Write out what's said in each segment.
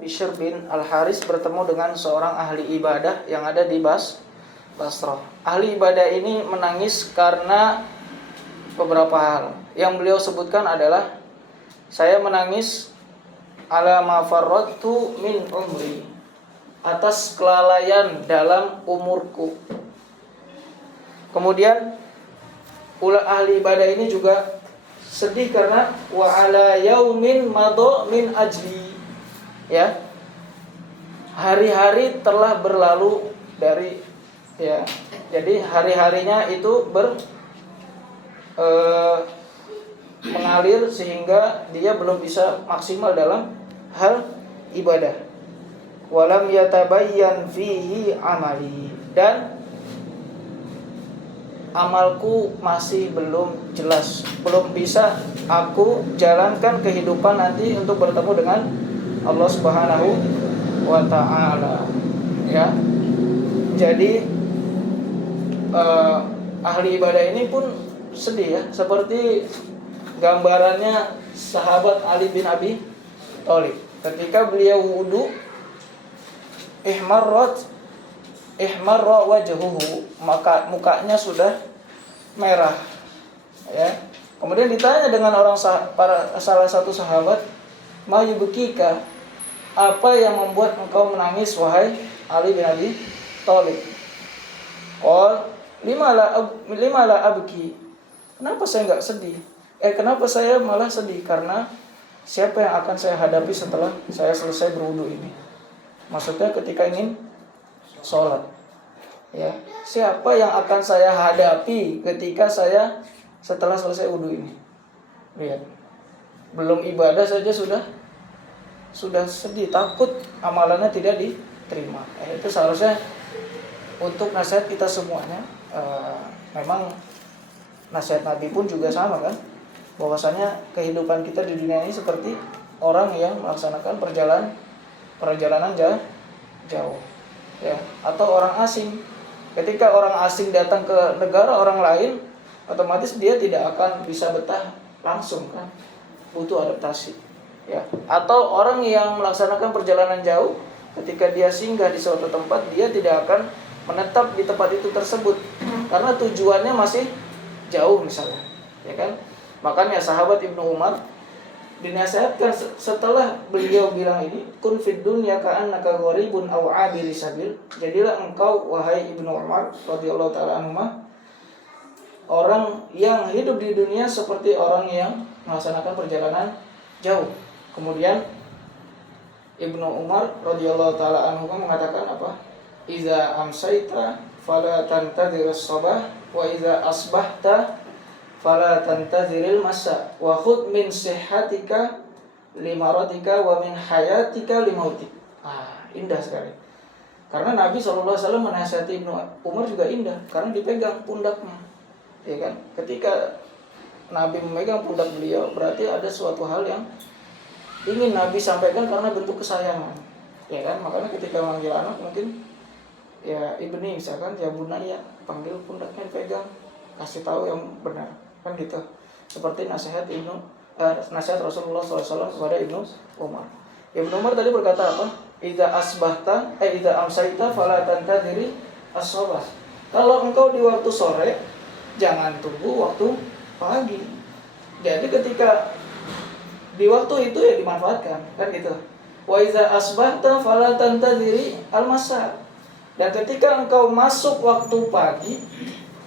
Bishr bin Al-Haris bertemu dengan seorang ahli ibadah yang ada di Basrah. Ahli ibadah ini menangis karena beberapa hal. Yang beliau sebutkan adalah, saya menangis ala ma farradtu min umri, atas kelalaian dalam umurku. Kemudian ahli ibadah ini juga sedih karena wa ala yaumin madha min ajli, ya, hari-hari telah berlalu dari, ya, jadi hari-harinya itu mengalir sehingga dia belum bisa maksimal dalam hal ibadah. Walam yatabayyan fihi amali, dan amalku masih belum jelas, belum bisa aku jalankan kehidupan nanti untuk bertemu dengan Allah Subhanahu wa ta'ala, ya. Jadi ahli ibadah ini pun sedih, ya, seperti gambarannya sahabat Ali bin Abi Thalib. Ketika beliau wudu, ihmarra wajhuhu, maka mukanya sudah merah, ya. Kemudian ditanya dengan salah satu sahabat, ma yubkika, apa yang membuat engkau menangis wahai Ali bin Abi Thalib? Qal lima la abki, kenapa saya enggak sedih? Kenapa saya malah sedih? Karena siapa yang akan saya hadapi setelah saya selesai berwudu ini? Maksudnya ketika ingin sholat, ya, siapa yang akan saya hadapi ketika saya setelah selesai wudu ini? Lihat, belum ibadah saja sudah sedih, takut amalannya tidak diterima. Itu seharusnya untuk nasihat kita semuanya. Memang nasihat Nabi pun juga sama, kan, bahwasanya kehidupan kita di dunia ini seperti orang yang melaksanakan perjalanan jauh, ya, atau orang asing. Ketika orang asing datang ke negara orang lain, otomatis dia tidak akan bisa betah langsung, kan, butuh adaptasi, ya. Atau orang yang melaksanakan perjalanan jauh, ketika dia singgah di suatu tempat, dia tidak akan menetap di tempat itu tersebut karena tujuannya masih jauh misalnya, ya kan. Makanya sahabat Ibnu Umar dinasihatkan setelah beliau bilang ini, kun fid dunya ka'annaka gharibun aw 'abiri sabil, jadilah engkau wahai Ibnu Umar radhiyallahu taala anhuma orang yang hidup di dunia seperti orang yang melaksanakan perjalanan jauh. Kemudian Ibnu Umar radhiyallahu taala anhuma mengatakan apa? Iza amsayta fala tantadhirus sabah wa iza asbahta fala tantaziril masa wa khudh min sihhatika limaradika wa min hayatika limautik. Indah sekali. Karena Nabi SAW menasihati Ibnu Umar juga indah, karena dipegang pundaknya, ya kan. Ketika Nabi memegang pundak beliau, berarti ada suatu hal yang ingin Nabi sampaikan karena bentuk kesayangan, ya kan. Makanya ketika manggil anak mungkin, ya ibni misalkan, ya bunaya, panggil pundaknya dipegang, kasih tahu yang benar, kan gitu. Seperti nasihat Rasulullah SAW kepada Ibnu Umar. Ibnu Umar tadi berkata apa? Idza amsayta fala tantadhiri as-sabah. Kalau engkau di waktu sore, jangan tunggu waktu pagi. Jadi ketika di waktu itu ya dimanfaatkan, kan gitu. Wa idza asbahta fala tantadhiri al-masa. Dan ketika engkau masuk waktu pagi,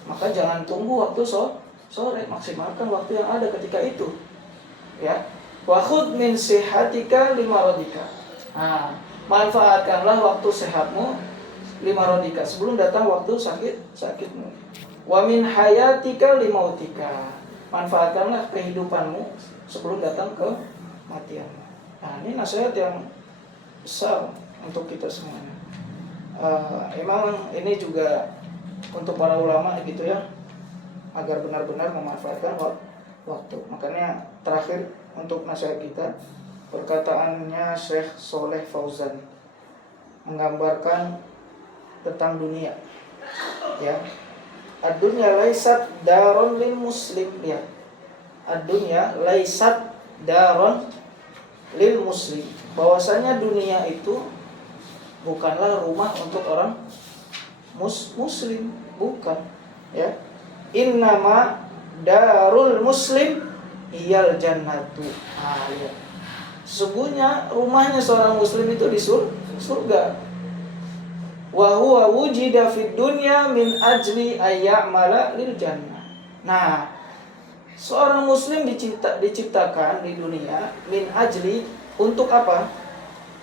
maka jangan tunggu waktu sore, maksimalkan waktu yang ada ketika itu, ya. Wa khudh min sihhatika limaradika. Manfaatkanlah waktu sehatmu limaradika, sebelum datang waktu sakitmu. Wa min hayatika limautika. Manfaatkanlah kehidupanmu sebelum datang kematianmu. Ini nasihat yang besar untuk kita semuanya. Emang ini juga untuk para ulama gitu ya, agar benar-benar memanfaatkan waktu. Makanya terakhir untuk nasihat kita, perkataannya Syekh Shalih Fauzan menggambarkan tentang dunia, ya. Ad-dunya laysat daron lil muslim, ya. Ad-dunya laysat daron lil muslim. bahwasanya dunia itu bukanlah rumah untuk orang muslim, bukan, ya. Innama darul muslim iyal jannatu. Ya. Sesungguhnya rumahnya seorang muslim itu di surga. Wa huwa wujida fid dunya min ajli ayyamala lil jannah. Nah, seorang muslim diciptakan di dunia min ajli untuk apa?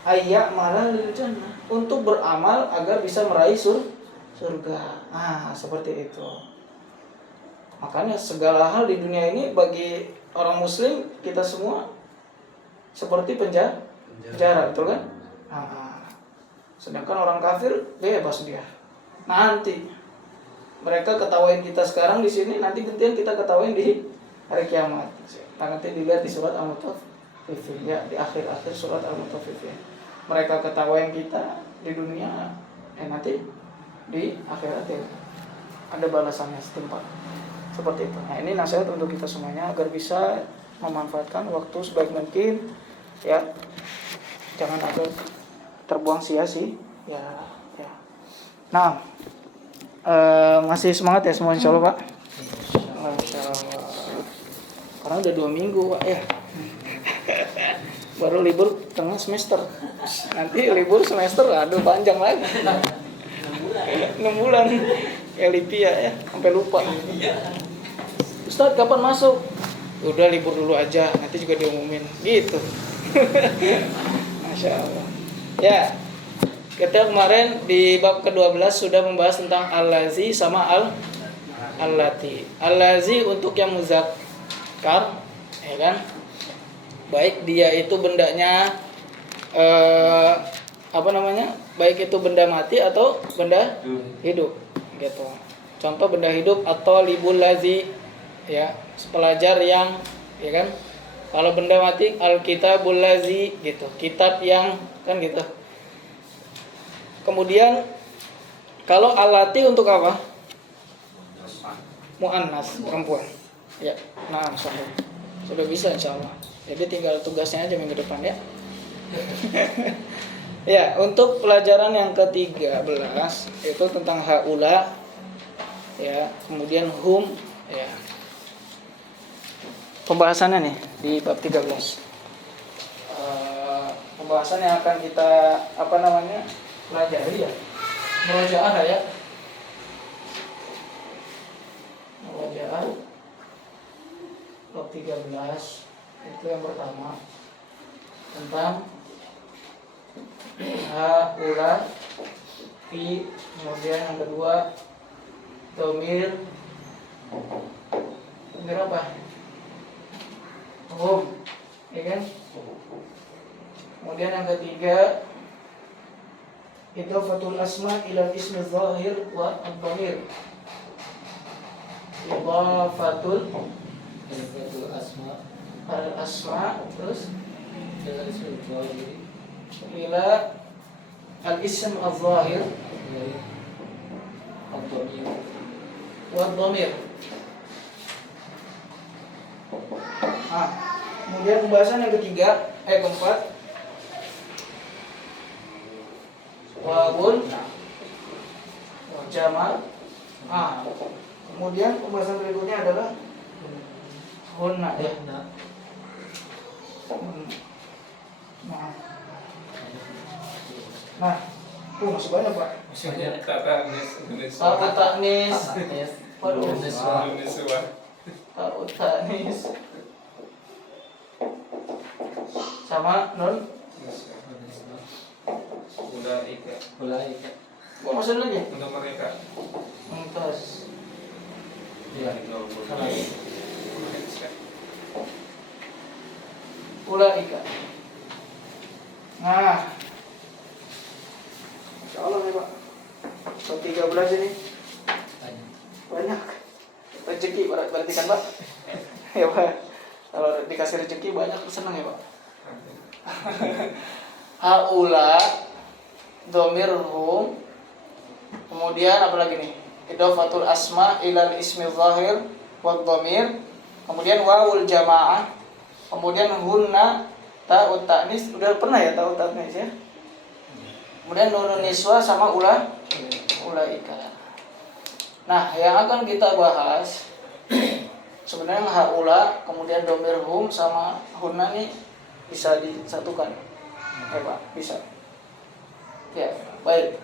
Ayyamala lil jannah, untuk beramal agar bisa meraih surga. Seperti itu. Makanya segala hal di dunia ini bagi orang muslim kita semua seperti penjara, betul kan? Sedangkan orang kafir bebas dia. Nanti mereka ketawain kita sekarang di sini, nanti gantian kita ketawain di hari kiamat. Nanti dilihat di surat Al-Mutaffifin, ya, di akhir-akhir surat Al-Mutaffifin. Mereka ketawain kita di dunia, nanti di akhirat ya ada balasannya setempat. Seperti itu. Nah, ini nasihat untuk kita semuanya agar bisa memanfaatkan waktu sebaik mungkin, ya. Jangan ada terbuang sia-sia, ya. Nah, masih semangat ya semua, insya Allah Pak. Insya Allah. Karena udah 2 minggu Pak ya. Baru libur tengah semester. Nanti libur semester, aduh panjang lagi. 6 bulan. Elipia ya, sampai lupa. Ustadz kapan masuk? Udah libur dulu aja, nanti juga diumumin. Gitu. Masya Allah. Ya, kita kemarin di bab ke-12 sudah membahas tentang al-lazi sama al-lati. Al-lazi untuk yang muzakkar, ya kan? Baik dia itu bendanya baik itu benda mati atau benda hidup, gitu. Contoh benda hidup atau libul lazi, ya, pelajar yang, ya kan? Kalau benda mati al-kitabul lazi, gitu, kitab yang, kan gitu. Kemudian kalau alati untuk apa? Muannas, perempuan. Ya, nah, sudah bisa insyaallah. Jadi tinggal tugasnya aja minggu depan ya. Ya, untuk pelajaran yang ke-13 itu tentang haula, ya, kemudian hum, ya. Pembahasannya nih di bab 13. Pembahasan yang akan kita pelajari ya. Murojaah ya. Murojaah bab 13 itu yang pertama tentang haula fi, kemudian yang kedua domir apa? Hum, ya kan? Kemudian yang ketiga idhafatul asma ila ismi zahir wa ad-dhamir. Idhafatul asma al-asma terus ila al-ism al-zahir wa ad-dhamir. Kemudian pembahasan yang ketiga, keempat, wawun jamal. Kemudian pembahasan berikutnya adalah hunna ya. Nah, masih banyak Pak. Masih banyak kata nis. Ta'nis sama nun ulaika. Kok maksud lagi? Untuk mereka. Mumtaz. Ya, Ulaika. Nah, Insya Allah nih Pak. 13 ini banyak. Rezeki berarti kan Pak? Ya Pak. Kalau dikasih rezeki banyak senang ya Pak. Haula, domirhum, kemudian apa lagi nih? Idhafatul asma ilal ismi zahir wa dhamir, kemudian wawul jamaah, kemudian hunna, ta'ut ta'nis udah pernah ya ta'ut ta'nis ya. Kemudian nunun niswa sama ulaika. Nah, yang akan kita bahas sebenarnya haula kemudian domir hum sama hunna ini bisa disatukan. Ya Pak, bisa. Ya, baik.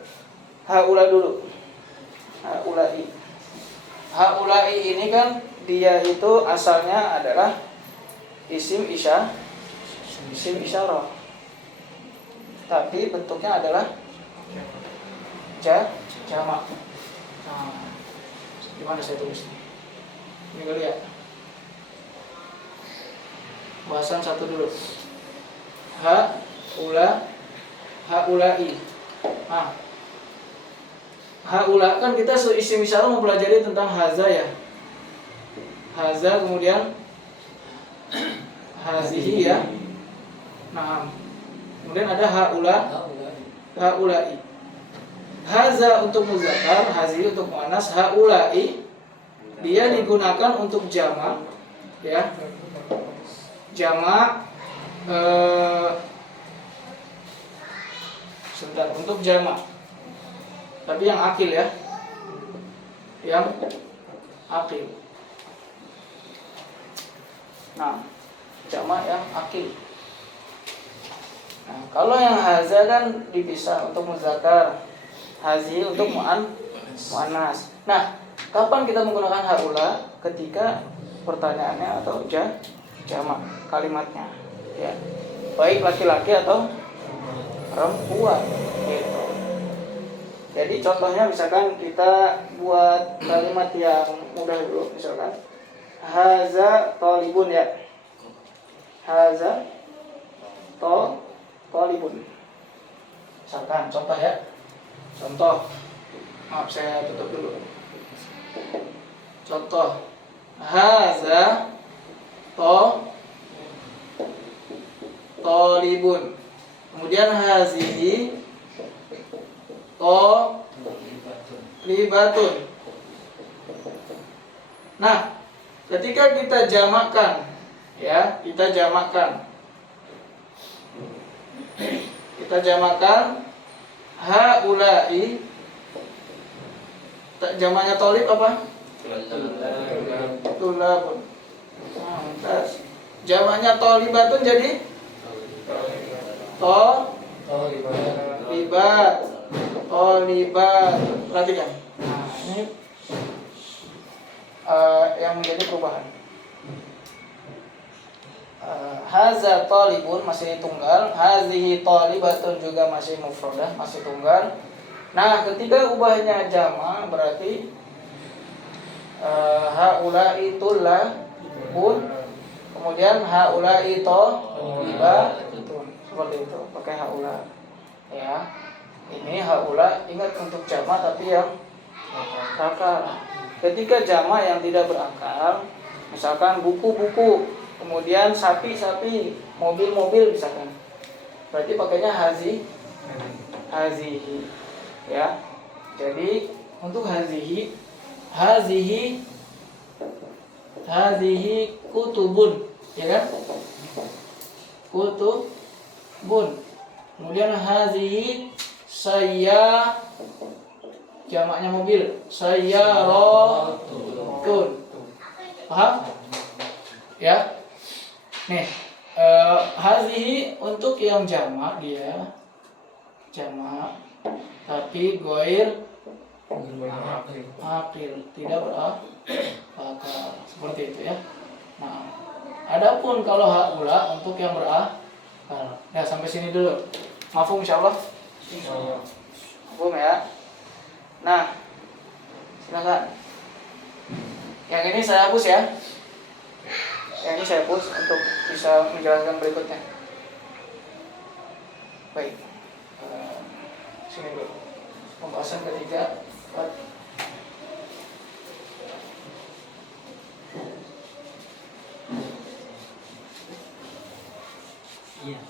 Haula dulu. Haulai. Haulai ini kan dia itu asalnya adalah isim isyarah. Tapi bentuknya adalah jamak. Nah, gimana saya tulis ini? Ini kali ya. Bahasan satu dulu. Haulai. Nah, haula kan kita isim isyarah mempelajari tentang haza ya. Haza kemudian hazihi ya. Nah, kemudian ada haulai. Haza untuk muzakkar, hazihi untuk muannas, haulai dia digunakan untuk jamak ya. Jamak sebentar, untuk jamak. Tapi yang akil ya. Yang akil. Nah, jamak yang akil. Nah, kalau yang haza kan dipisah untuk muzakkar, hazi untuk muannas. Nah, kapan kita menggunakan haula? Ketika pertanyaannya atau jamak kalimatnya, ya. Baik laki-laki atau perempuan, gitu. Jadi contohnya misalkan kita buat kalimat yang mudah dulu, misalkan haza thalibun ya. Haza thalibun. Misalkan contoh ya. Contoh. Maaf saya tutup dulu. Contoh. Haza thalibun. Kemudian hazihi libatun. Nah, ketika kita jamakkan ya, kita jamakkan haulai, jamaknya tolib apa? Tulabun. Nah, terus jamaknya tolibatun jadi tolibat. Perhatikan. Nah, ini yang menjadi perubahan. Haza talibun masih tunggal, hazihi talibatun juga masih mufradah, masih tunggal. Nah, ketika ubahnya jamak berarti haula'i tullabun, kemudian haula'i talibatun, seperti itu pakai haula. Ya. Ini haula ingat untuk jamak tapi yang berakal. Ketika jamak yang tidak berakal, misalkan buku-buku, kemudian sapi-sapi, mobil-mobil misalkan, berarti pakainya hazihi ya. Jadi untuk hazihi kutubun ya kan, kutubun. Kemudian hazihi jamaknya mobil, sayyaratun. Paham? Ya. Nih, hazihi untuk yang jamak dia jamak tapi goir akil, tidak berakal, seperti itu ya. Nah, adapun kalau haula untuk yang berakal. Ya, sampai sini dulu. Mafhum insyaallah? Mafhum ya. Nah, silakan. Yang ini saya hapus ya. Yang ini saya hapus untuk bisa menjelaskan berikutnya. Baik. Sini dulu. Pembahasan ketiga. Iya.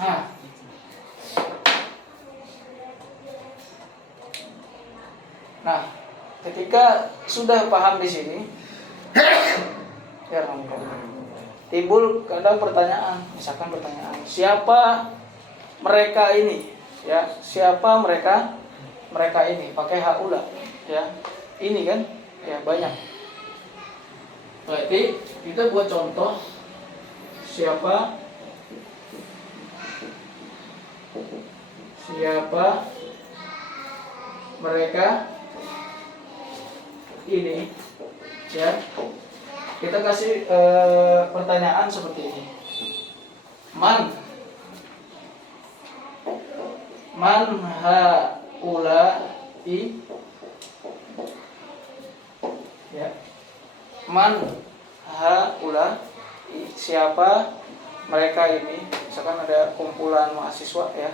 Nah, ketika sudah paham di sini, ya alhamdulillah. timbul kadang pertanyaan, misalkan pertanyaan, siapa mereka ini? Ya, siapa mereka? Mereka ini pakai haula, ya. Ini kan, ya banyak. Berarti kita buat contoh siapa mereka ini, ya. Kita kasih pertanyaan seperti ini. Man haula'i, ya. Man haula'i, siapa mereka ini? Misalkan ada kumpulan mahasiswa, ya.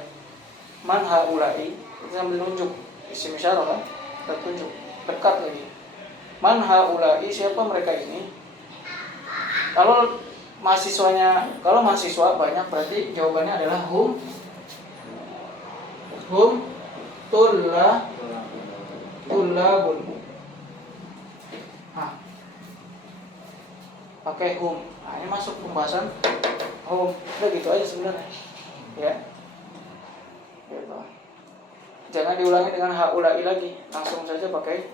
Man haula'i, kita sambil nunjuk isim isyarah kan? Kita tunjuk dekat lagi. Man haula'i, siapa mereka ini? Kalau mahasiswa banyak, berarti jawabannya adalah hum tullabun. Nah, pakai hum. Nah, ini masuk pembahasan hum. Udah gitu aja sebenarnya. Ya. Gitu. Jangan diulangi dengan haula'i lagi. Langsung saja pakai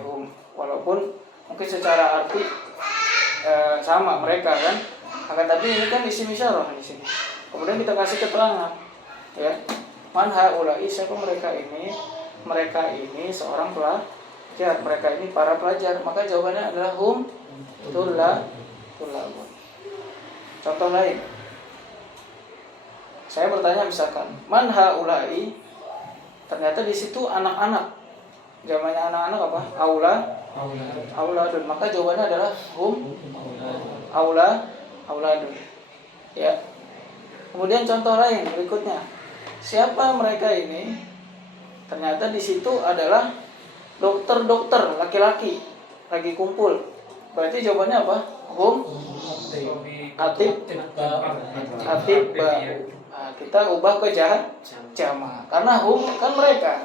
hum. Walaupun mungkin secara arti sama mereka kan, akan tapi ini kan isim isyarah di sini. Kemudian kita kasih keterangan, ya. Man haula'i, siapa mereka ini? Mereka ini seorang pelajar, mereka ini para pelajar. Maka jawabannya adalah hum tullabun. Contoh lain, saya bertanya misalkan, man haula'i, ternyata di situ anak-anak. Jawabannya anak-anak apa? Auladun. Maka jawabannya adalah hum auladun. Ya. Kemudian contoh lain berikutnya. Siapa mereka ini? Ternyata di situ adalah dokter laki-laki lagi kumpul. Berarti jawabannya apa? Hum atib. Nah, kita ubah ke jama. Karena hum kan mereka.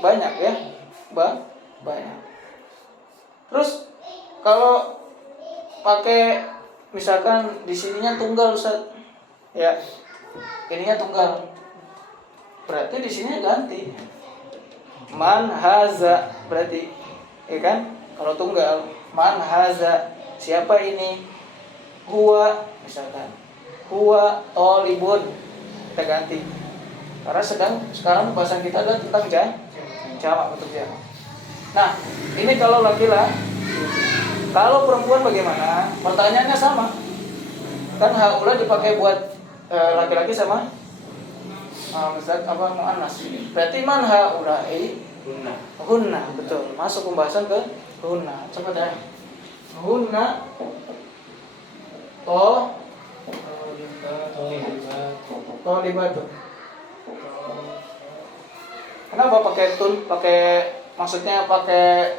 Banyak, ya. Banyak. Terus kalau pakai misalkan di sininya tunggal, Ustaz. Ya. Ininya tunggal. Berarti di sini ganti. Man haza, berarti, ya kan? Kalau tunggal, man haza, siapa ini? Huwa, misalkan. Huwa tolibun. Kita ganti. Karena sekarang pembahasan kita adalah tentang jamak, untuk jamak. Nah, ini kalau laki-laki. Kalau perempuan bagaimana? Pertanyaannya sama. Kan haula dipakai buat laki-laki sama muannas. Berarti man haula'i? Hunna, betul. Masuk pembahasan ke hunna. Coba deh. Hunna tolibatun. Kenapa pakai tun? Maksudnya pakai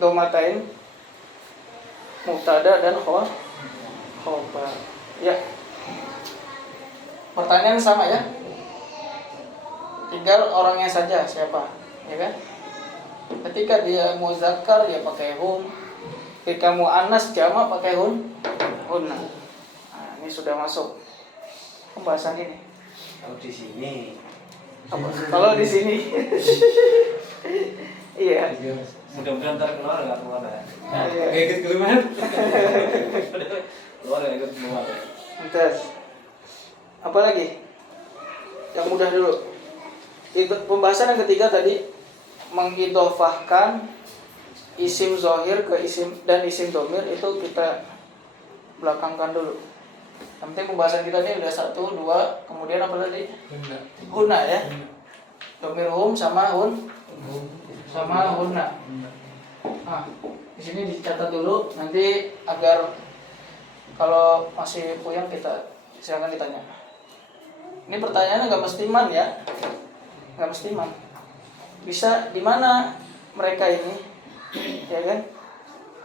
domatain, mubtada dan khobar. Ya. Pertanyaan sama, ya. Tinggal orangnya saja siapa, ya kan? Ketika dia muzakkar ya pakai hum. Ketika muannas jamak pakai hunna. Nah, ini sudah masuk pembahasan ini. Kalau di sini. Kalau di sini. Iya. Mudah-mudahan ntar keluar nggak keluar ya. Iya. Ikut keluar. Keluar ya, ikut keluar. Terus apa lagi? Yang mudah dulu. Pembahasan yang ketiga tadi mengidhofahkan isim zahir ke isim dan isim dhamir, itu kita belakangkan dulu. Yang penting pembahasan kita ini udah 1, 2, kemudian apa tadi? Hunna, ya. Dhamir hum sama hunna. Nah, di sini dicatat dulu nanti agar kalau masih puyeng kita silakan ditanya. Ini pertanyaannya nggak mesti man, ya. Nggak mesti man. Bisa di mana mereka ini? Ya kan?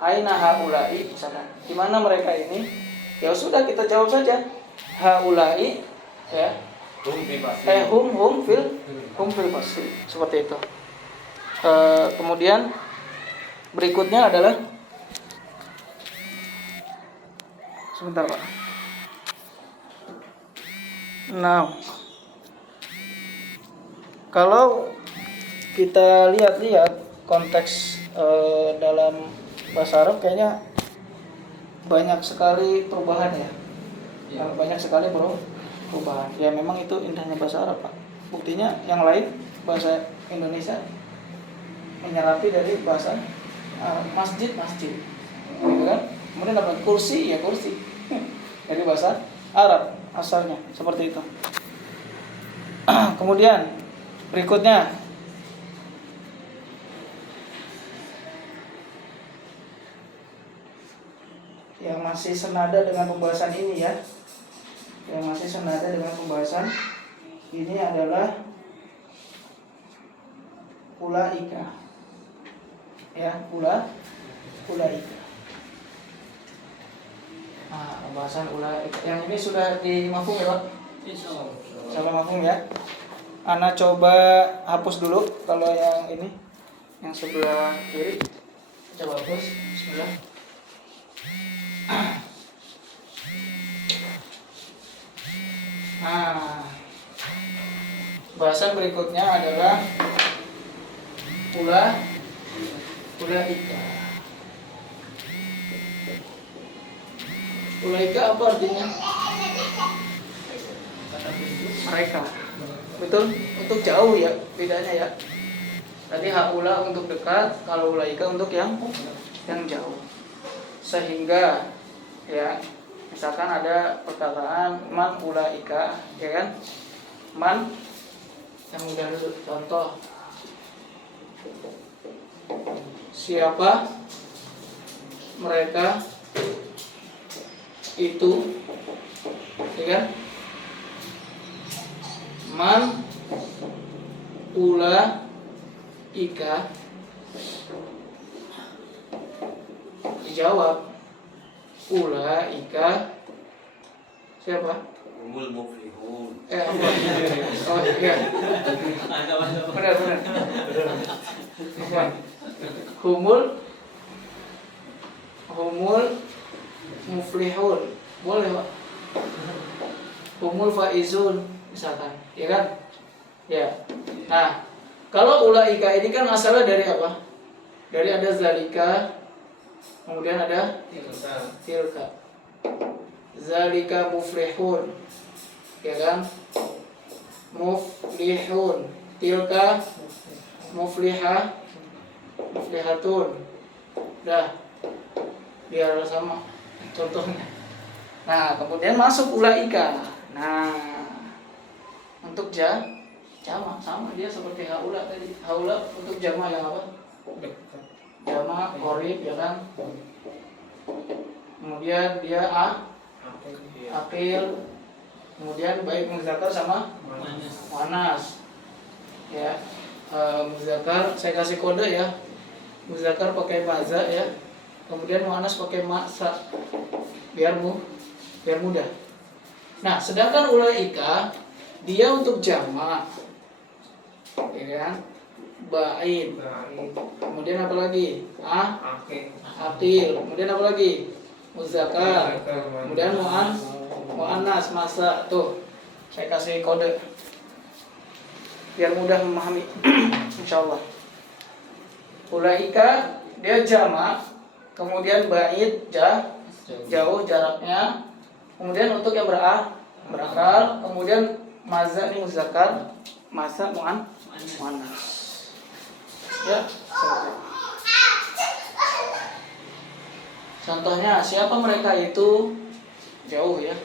Aina haula'i misalkan. Di mana mereka ini? Ya sudah, kita jawab saja. Haula'i, ya. Hum fil fasli. Seperti itu. Kemudian berikutnya adalah Sebentar Pak. Nah, kalau kita lihat-lihat konteks dalam bahasa Arab kayaknya banyak sekali perubahan ya. Banyak sekali perubahan. Ya memang itu indahnya bahasa Arab Pak. Buktinya yang lain bahasa Indonesia menyerapi dari bahasa masjid, gitu kan? Kemudian dapat kursi, ya kursi dari bahasa Arab asalnya seperti itu. Kemudian berikutnya yang masih senada dengan pembahasan ini ya, ini adalah ulaika. Ya, ulaika. Nah, pembahasan ulaika. Yang ini sudah di mafhum ya, Pak? Sampai mafhum ya. Ana coba hapus dulu kalau yang ini, yang sebelah kiri. Coba hapus. Bismillah. Nah, bahasan berikutnya adalah ulaika. Ulaika apa artinya? Mereka. Betul? Untuk jauh ya bedanya ya. Tadi haula untuk dekat, kalau ulaika untuk yang jauh. Sehingga ya, misalkan ada perkataan man ulaika, ya kan? Man yang udah contoh. Siapa mereka itu, ya kan? Man ulaika, dijawab ulaika siapa? Humul muflihun. Apa? Oh iya. Benar. Apa? Humul muflihun. Boleh, Pak. Humul faizun misalkan, ya kan? Ya. Nah, kalau ulaika ini kan asalnya dari apa? Dari ada zalika, kemudian ada tilka. Zalika muflihun, ya kan? Muflihun. Tilka muflihatun. Dah, biar sama contohnya. Nah, kemudian masuk ulaika. Nah, untuk jama sama dia seperti haula tadi. Haula untuk jama yang apa? Jama qorib, ya kan? Kemudian dia akil. Kemudian baik muzakkar sama muannas. Ya. Muzakkar saya kasih kode ya. Muzakkar pakai maza ya. Kemudian muannas pakai maksa. Biar mudah. Nah, sedangkan ulaika dia untuk jamak, ya kan? Ba'id. Kemudian apa lagi? Akil. Kemudian apa lagi? Muzakkar. Kemudian muannas masa. Tuh, saya kasih kode biar mudah memahami. Insyaallah. Ulaika dia jamak, kemudian ba'id jauh jaraknya. Kemudian untuk yang berakal, kemudian maza ini muzakkar, masa muannas. Ya, contohnya siapa mereka itu jauh ya.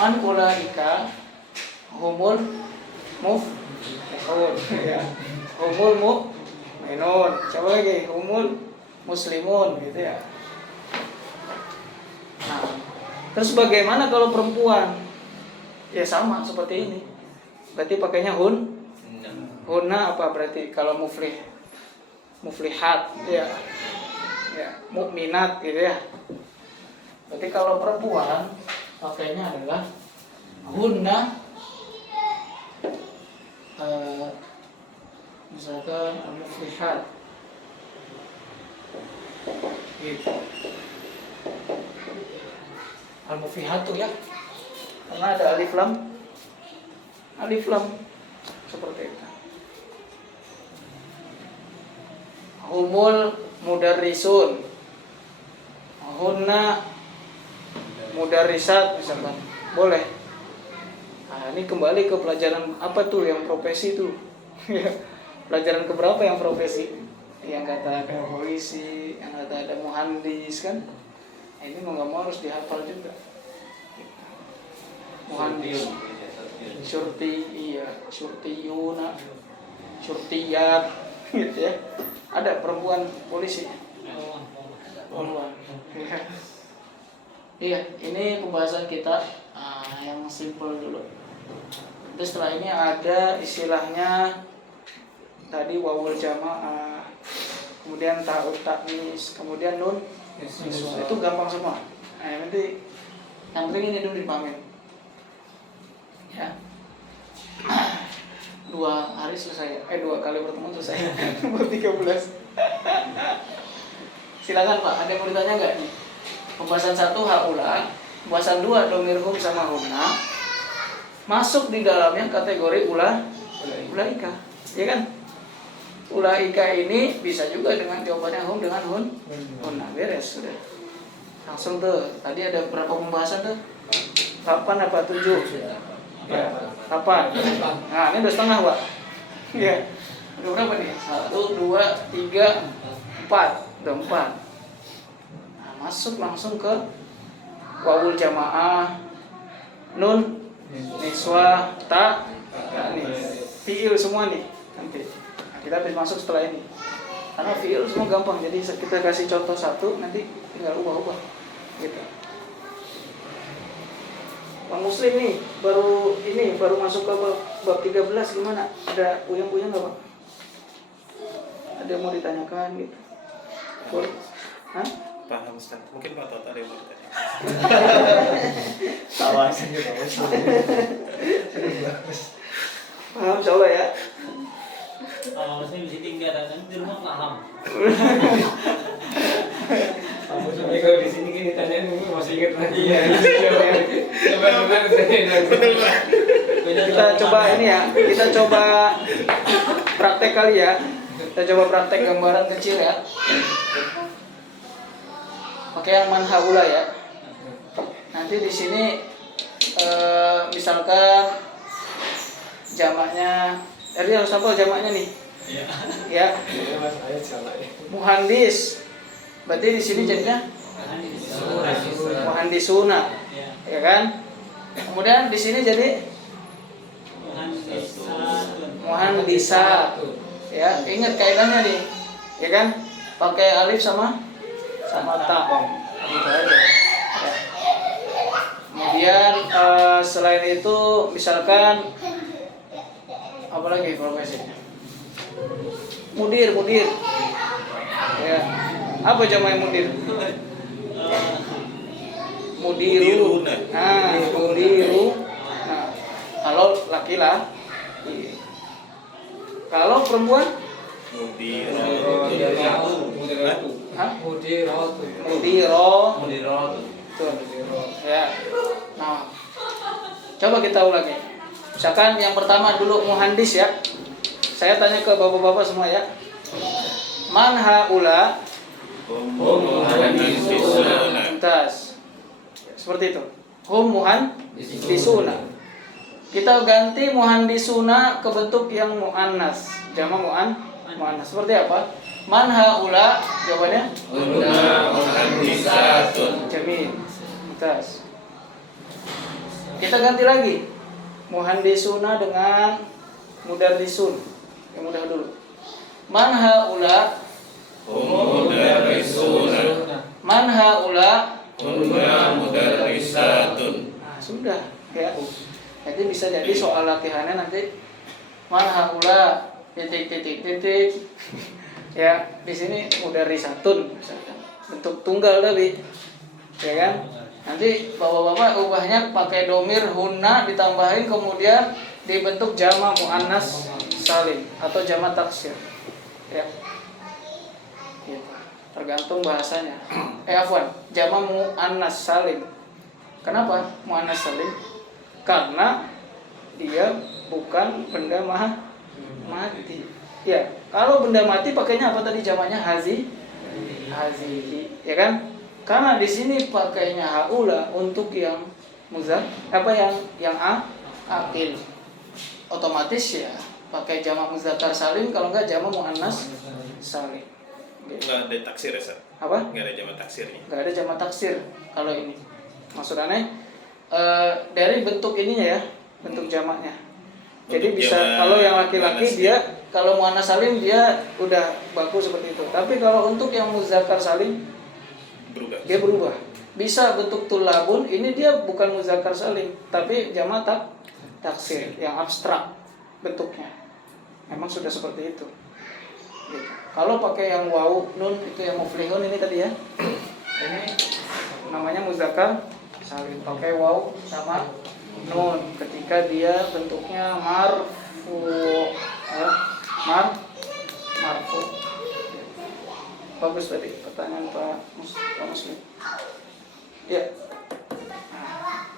Man ulaika humul muflihun. Ya. Humul mu'minun. Coba lagi humul muslimun gitu ya. Nah, terus bagaimana kalau perempuan? Ya sama seperti ini. Berarti pakainya hunna apa berarti kalau muflihat ya. Ya, mukminat gitu ya. Berarti kalau perempuan pakainya adalah hunna misalkan muflihat. Gitu. Al-mufihatu ya. Karena ada alif lam. Alif lam seperti itu. Humul mudarrisun. Hunna mudarrisat misalkan. Boleh. Nah, ini kembali ke pelajaran apa tuh yang profesi tuh? Pelajaran keberapa yang profesi? Yang kata ada polisi, yang kata ada muhandis kan? Nah, ini mau nggak mau harus dihafal juga. Muhandis, syurti, iya, syurtiyuna, syurtiyat, gitu ya. Ada perempuan polisi. Perempuan. Iya, ini pembahasan kita yang simple dulu. Terus setelah ini ada istilahnya tadi wawul jamaah, kemudian ta'ut ta'nis, kemudian nun niswa. Itu gampang semua. Nah, nanti yang penting ini dulu dipamin. Ya. 2 hari selesai. 2 kali bertemu selesai. Buat 13. Silakan Pak, ada yang mau ditanya nggak nih? Pembahasan 1 haula, pembahasan 2 domirhum sama hunna. Masuk di dalamnya kategori ulaika. Ya kan? Ulaika ini bisa juga dengan jawabannya hum dengan hunna. Beres sudah. Langsung tuh. Tadi ada berapa pembahasan tuh? 8 apa 7? Ya, 8. Nah, ini udah setengah, Pak. Ya. Udah berapa nih? 1, 2, 3, 4. Udah 4. Nah, masuk langsung ke wawul jamaah, nun, niswa, ta, nis. Fiil semua nih nanti. Nah, kita bisa masuk setelah ini. Karena fiil semua gampang, jadi kita kasih contoh 1, nanti tinggal ubah-ubah. Gitu. Bang Muslim nih baru masuk ke bab 13 gimana? Ada uyang-uyang enggak, Pak? Ada yang mau ditanyakan gitu? Boleh? Hah? Paham Ustaz. Mungkin Pak Toto ada yang mau ditanya. Tawasin gitu. Paham insyaallah ya? Saya bisa tinggal dan di rumah paham. Kamu sampai kalau di sini kan ditanyain masih ingat lagi. Iya. Benar-benar Kita coba ini ya, kita coba praktek kali ya. Kita coba praktek gambaran kecil ya. Pakai yang manhaula ya. Nanti di sini misalkan jamaknya, harus hafal jamaknya nih. Ya. Muhandis. Berarti di sini jadinya muhandisuna. Ya kan? Kemudian di sini jadi muhandisat. Ya, ingat kaidahnya nih. Ya kan? Pakai alif sama ta. Gitu aja. Ya. Kemudian selain itu misalkan apa lagi profesinya? Mudir. Ya. Apa jamak mudir? Mudiru. Nah, mudiru. Nah, kalau laki-laki. Kalau perempuan? Hah? Mudiro. Tuh. Ya. Nah, coba kita ulangi. Misalkan yang pertama dulu muhandis ya. Saya tanya ke bapak-bapak semua ya. Man haula? Tuntas. Seperti itu. Hum muhandisuna. Kita ganti muhandisuna ke bentuk yang muannas. Jamak muannas. Seperti apa? Man haula? Jawabannya? Muhandisatun. Jamil. Tuntas. Kita ganti lagi. Muhandisuna dengan mudarrisun. Yang mudah dulu. Man haula? Mudarrisuna. Man haula? Mudarrisatun. Nah, sudah ya. Jadi bisa jadi soal latihannya nanti man haula titik. Ya, di sini mudarrisatun misalkan. Bentuk tunggal tapi. Ya kan? Nanti bapak-bapak ubahnya pakai domir hunna ditambahin kemudian dibentuk jamak muannas salim atau jamak taksir. Ya. Gitu. Tergantung bahasanya. Afwan, jamak muannas salim. Kenapa muannas salim? Karena dia bukan benda mati. Ya, kalau benda mati pakainya apa tadi jamaknya? Hazihi, ya kan? Karena di sini pakainya haula untuk yang akil. Otomatis ya pakai jamak muzakkar salim, kalau enggak jamak muannas salim. Nggak ada taksir ya, Sir? Apa? Nggak ada jamak taksirnya. Nggak ada jamak taksir kalau ini. Maksudnya dari bentuk ininya ya, bentuk jamaknya. Jadi Bentuk bisa jamak kalau yang laki-laki muannas dia kalau muannas salim dia udah baku seperti itu. Tapi kalau untuk yang muzakkar salim dia berubah. Bisa bentuk tulabun, ini dia bukan muzakkar salim, tapi jamak taksir yang abstrak bentuknya. Memang sudah seperti itu. Gitu. Kalau pakai yang waw nun itu yang muflihun ini tadi ya. Ini namanya muzakkar salim, pakai waw sama nun ketika dia bentuknya marfu ya. Marfu. Bagus tadi pertanyaan Pak Muslim. Ya.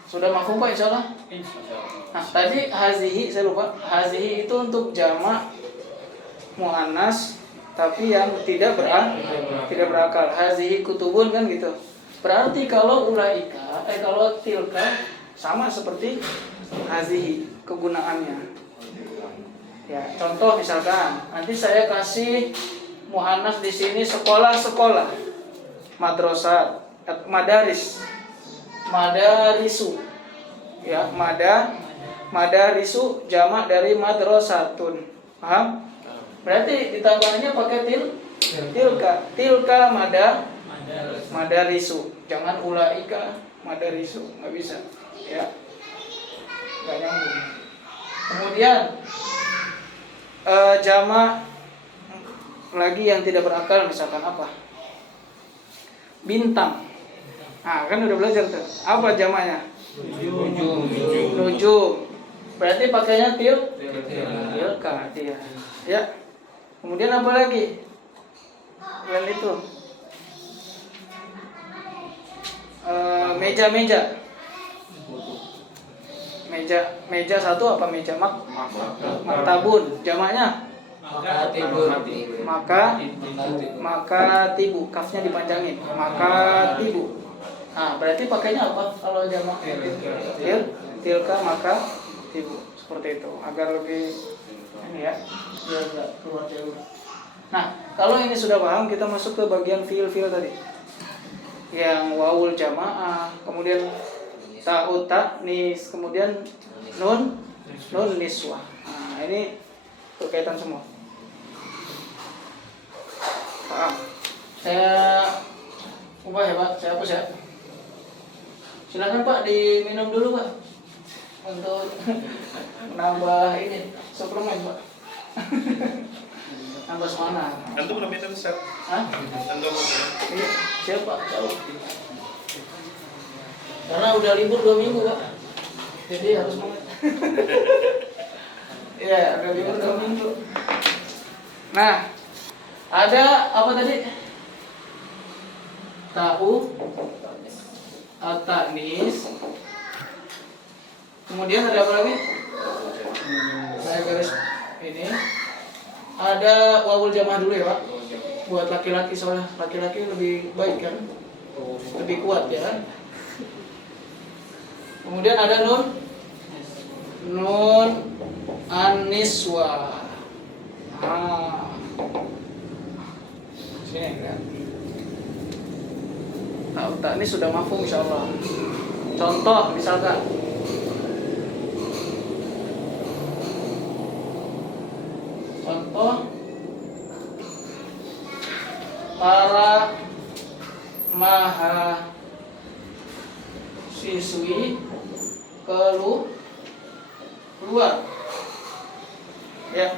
Sudah mafhum Pak insyaallah? Nah, tadi hazihi saya lupa. Hazihi itu untuk jamak muannas tapi yang tidak berakal. Hazihi kutubun kan gitu. Berarti kalau ulaika kalau tilka sama seperti hazihi kegunaannya. Ya, contoh misalkan nanti saya kasih muannas di sini sekolah-sekolah. Madrasat, madarisu. Ya, madarisu jamak dari madrasatun. Paham? Berarti ditambahnya pakai tilka madarisu. Jangan ulaika madarisu, nggak bisa. Ya. Nggak nyambung. Kemudian jamak lagi yang tidak berakal misalkan apa? Bintang. Nah, kan udah belajar tuh. Apa jamaknya? Nujum. Berarti pakainya tilka dia. Ya. Kemudian apa lagi? Selain itu. Meja. Meja satu apa meja? Maktabun. Jamaknya? Maka tibu. Kafnya dipanjangin. Maka tibu. Nah, berarti pakainya apa kalau jamak? Tilka maka tibu. Seperti itu. Agar lebih ini ya, biar nggak keluar jauh. Nah, kalau ini sudah paham, kita masuk ke bagian fiil tadi. Yang wawul jamaah, kemudian ta'u ta'nis, kemudian nun niswah. Nah, ini berkaitan semua. Paham? Saya ubah ya Pak, saya hapus ya. Silakan Pak, diminum dulu Pak untuk nambah ini suplemen Pak. Nambah semangat. Antum belum minum, Sir? Hah? Antum belum? Iya, siap Pak, jauh. Karena udah libur 2 minggu Pak, jadi harus semangat. Iya, udah libur 2 minggu. Nah, ada apa tadi? Tahu, at-ta'nis. Kemudian ada apa lagi? Saya garis ini. Ada wawul jamaah dulu ya Pak. Buat laki-laki, soalnya laki-laki lebih baik kan, lebih kuat ya kan. Kemudian ada nun an-niswa. Sini kan. Nah, ini sudah mafhum insyaallah. Contoh misalkan para mahasiswi keluar ya.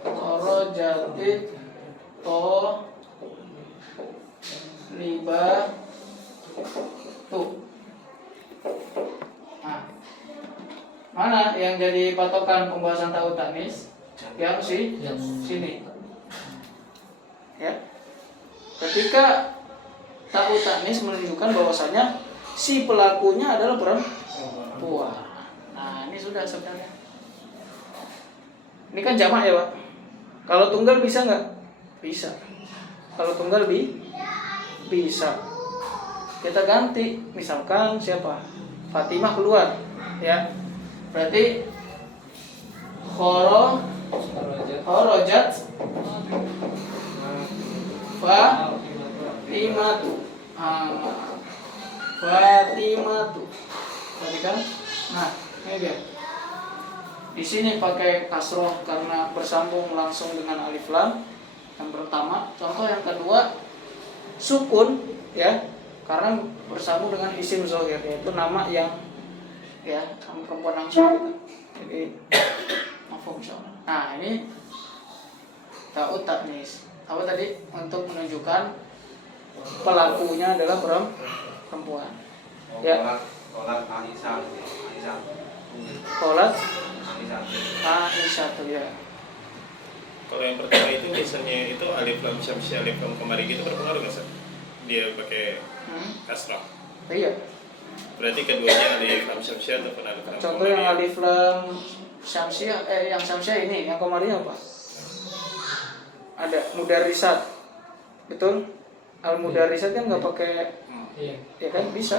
Khorojatit liba tuh. Nah, mana yang jadi patokan pembahasan ta'u ta'nis? Yang sini. ketika ta'u ta'nis menunjukkan bahwasanya si pelakunya adalah perempuan. Nah, ini sudah sebenarnya. Ini kan jamak ya, Pak. Kalau tunggal bisa nggak? Bisa. Kalau tunggal bisa. Kita ganti, misalkan siapa? Fatimah keluar, ya. Berarti kharajat Fatimatu. Fatimatu. Tadi kan? Nah, ini dia. Di sini pakai kasroh karena bersambung langsung dengan alif lam yang pertama. Contoh yang kedua sukun, ya, karena bersambung dengan isim zahir, yaitu nama yang ya nama perempuan langsung gitu. Jadi mafhum insyaallah. Nah, ini ta'u ta'nis. Apa tadi? Untuk menunjukkan pelakunya adalah perempuan. Ya. Kolat Aisyah tuh ya. Kalau yang pertama itu misalnya itu alif lam syamsi alif lam kemari gitu berpengaruh nggak sih? Dia pakai kasrah. Iya. Berarti keduanya alif lam syamsi ataupun alif lam Contoh kemari. yang alif lam syamsiah yang syamsiah ini, yang komarinya apa? Ada mudarisat. Betul? Al mudarisat kan nggak pakai ya kan bisa.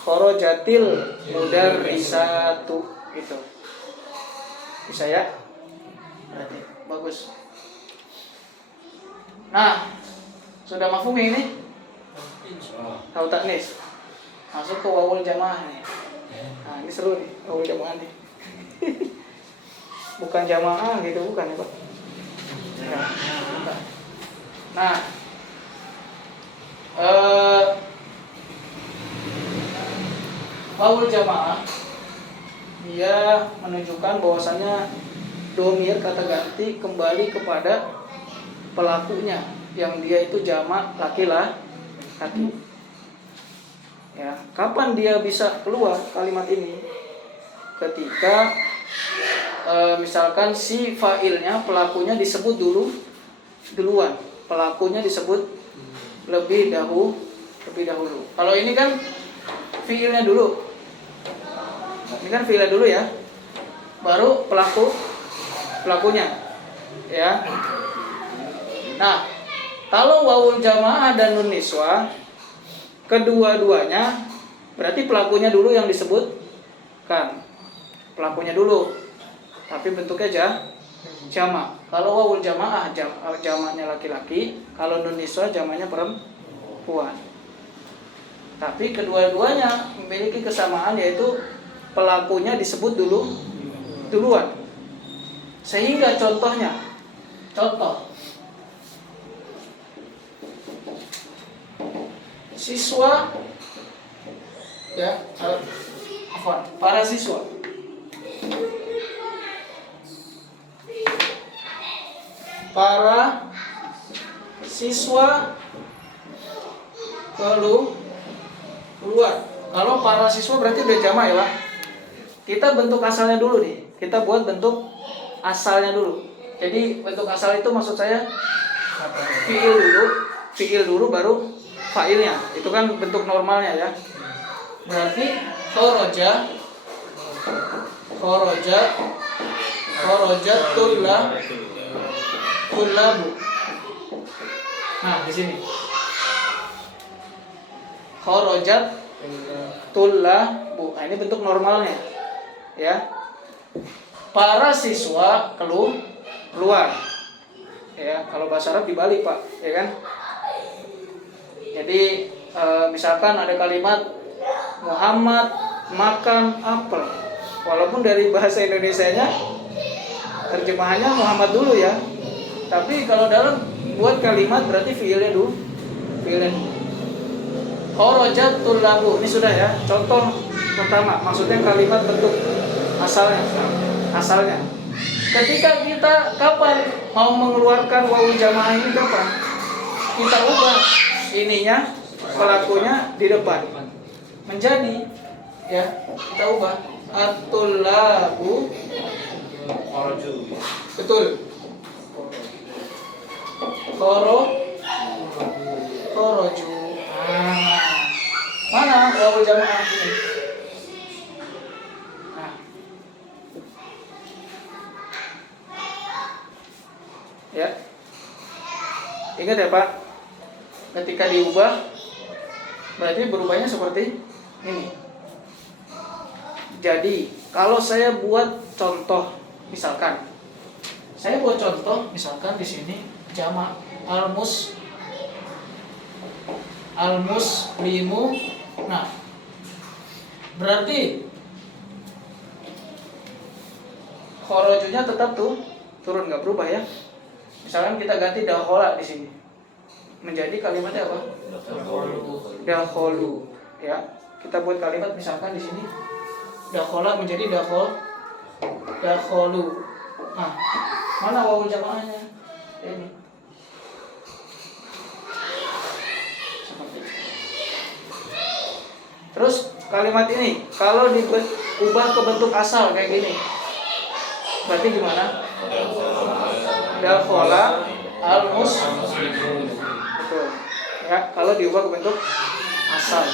Kharajatil mudarisatu gitu. Bisa ya? Berarti bagus. Nah, sudah mafhum ini? Tahu taknis. Masuk ke wawul jamaah nih. Nah, ini seru nih wawul jamaah nih. Bukan jamaah gitu, bukan ya, Pak? Ya, bukan. Nah, wawul jamaah dia menunjukkan bahwasannya domir kata ganti kembali kepada pelakunya yang dia itu jamak laki-laki. Ya, kapan dia bisa keluar kalimat ini? Ketika misalkan si fa'ilnya pelakunya disebut duluan, pelakunya disebut lebih dahulu. Kalau ini kan fi'ilnya dulu. Ini kan fi'ilnya dulu ya. Baru pelakunya. Ya. Nah, kalau wawul jamaah dan nun niswah kedua-duanya berarti pelakunya dulu yang disebutkan. Pelakunya dulu. Tapi bentuknya jamak. Kalau wawul jamaah jamaknya laki-laki, kalau nun niswah jamaknya perempuan. Tapi kedua-duanya memiliki kesamaan yaitu pelakunya disebut duluan. Sehingga contoh siswa ya, para siswa. Para siswa keluar. Kalau para siswa berarti udah jamak ya, Pak. Kita bentuk asalnya dulu nih. Kita buat bentuk asalnya dulu. Jadi bentuk asal itu maksud saya fiil dulu baru fa'ilnya. Itu kan bentuk normalnya ya. Berarti kharaja tullabu. Nah, di sini. Kharajat tullabu. Nah, ini bentuk normalnya. Ya. Para siswa keluar. Ya, kalau bahasa Arab dibalik, Pak, ya kan? Jadi misalkan ada kalimat Muhammad makan apel. Walaupun dari bahasa Indonesianya terjemahannya Muhammad dulu ya. Tapi kalau dalam buat kalimat berarti fiilnya dulu. Kharajat tullabu. Ini sudah ya. Contoh pertama, maksudnya kalimat bentuk asalnya. Ketika kita kapan mau mengeluarkan wawul jamaah ini kapan? Kita ubah ininya pelakunya di depan menjadi ya, kita ubah at-tullabu. Betul. kharaju. Mana wawul jamaah ini? Nah. Ya. Ingat ya Pak, ketika diubah berarti berubahnya seperti ini. Jadi kalau saya buat contoh, misalkan saya buat contoh, misalkan di sini jamak al-muslimu. Nah, berarti kharajunya tetap turun, nggak berubah ya. Misalkan kita ganti dakhala di sini, menjadi kalimatnya apa? Dakholu. Ya, kita buat kalimat misalkan di sini dakhala menjadi dakholu. Nah, mana wawul jamaahnya? Ini. Seperti itu. Terus kalimat ini kalau diubah ke bentuk asal kayak gini, berarti gimana? Dakhala al-muslimun. Betul. Ya, kalau diubah ke bentuk asal.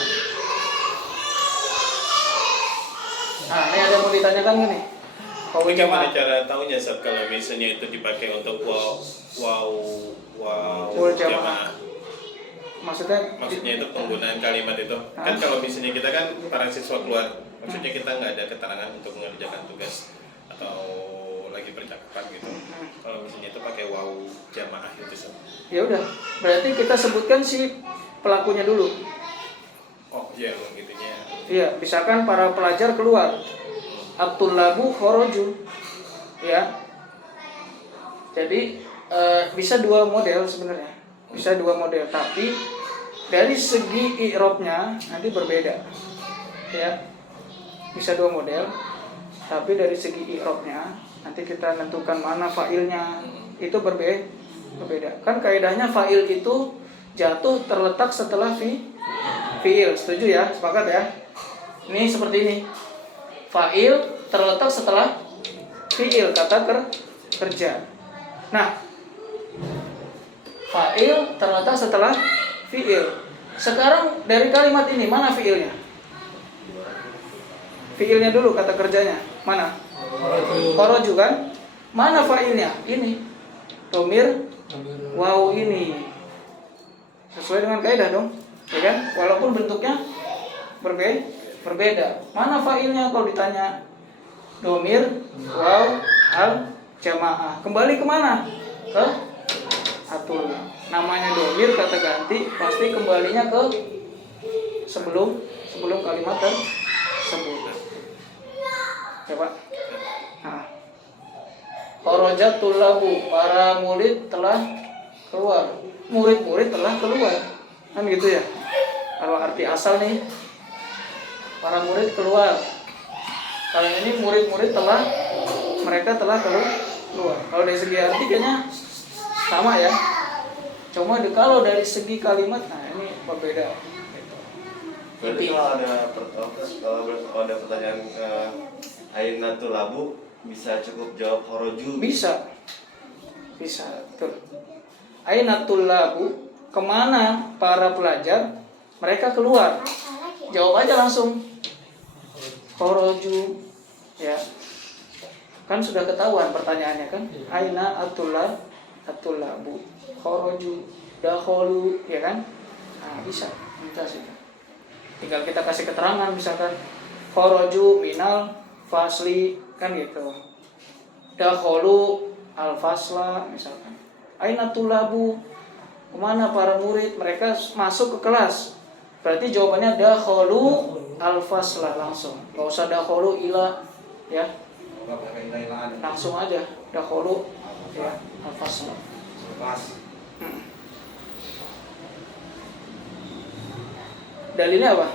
Nah, ini ada yang mau ditanyakan gini. Tapi gimana cara tahunya Sab kalau misalnya itu dipakai untuk Wawul jamaah. Maksudnya itu penggunaan kalimat itu. Kan kalau misalnya kita kan para siswa keluar, maksudnya kita nggak ada keterangan untuk mengerjakan tugas atau lagi percakapan gitu. Kalau misalnya itu pakai wawu jamaah itu Sab. Ya udah, berarti kita sebutkan si pelakunya dulu. Oh iya, begitunya. Iya, misalkan para pelajar keluar. At-tullabu kharaju. Ya. Jadi bisa dua model sebenarnya. Bisa dua model, tapi dari segi i'rabnya nanti berbeda. Ya. Bisa dua model, tapi dari segi i'rabnya nanti kita tentukan mana fa'ilnya. Itu berbeda. Kan kaidahnya fa'il itu jatuh terletak setelah fi'il. Setuju ya? Sepakat ya? Ini seperti ini. Fa'il terletak setelah fi'il, kata kerja. Nah, fa'il terletak setelah fi'il. Sekarang dari kalimat ini mana fi'ilnya? Fi'ilnya dulu, kata kerjanya. Mana? Kharaju kan? Mana fa'ilnya? Ini. Dhamir waw ini. Sesuai dengan kaidah dong. Ya kan? Walaupun bentuknya berbeda. Mana fa'ilnya kalau ditanya? Dhamir waw al jamaah. Kembali kemana? Ke atul. Namanya dhamir kata ganti, pasti kembalinya ke sebelum kalimat tersebut. Coba. Nah. Kharajatul lahu, para murid telah keluar. Murid-murid telah keluar. Kan gitu ya. Kalau arti asal nih, para murid keluar. Kalau ini murid-murid mereka telah keluar. Kalau dari segi arti kayaknya sama ya. Cuma kalau dari segi kalimat, nah ini berbeda. Berarti kalau ada pertanyaan aina labu bisa cukup jawab khoroju. Bisa, betul. Aina labu, kemana para pelajar? Mereka keluar. Jawab aja langsung. Khoroju, ya. Kan sudah ketahuan pertanyaannya kan? Aina atulabu, khoroju, dakholu, ya kan? Nah, bisa. Minta sih. Tinggal kita kasih keterangan misalkan khoroju minal fasli, kan gitu. Dakholu al-fasla misalkan. Aina tulabu, kemana para murid? Mereka masuk ke kelas. Berarti jawabannya dakholu al-fasla langsung. Enggak usah dakholu ila, ya. Langsung aja dakholu ya al-fasla. Dalilnya apa?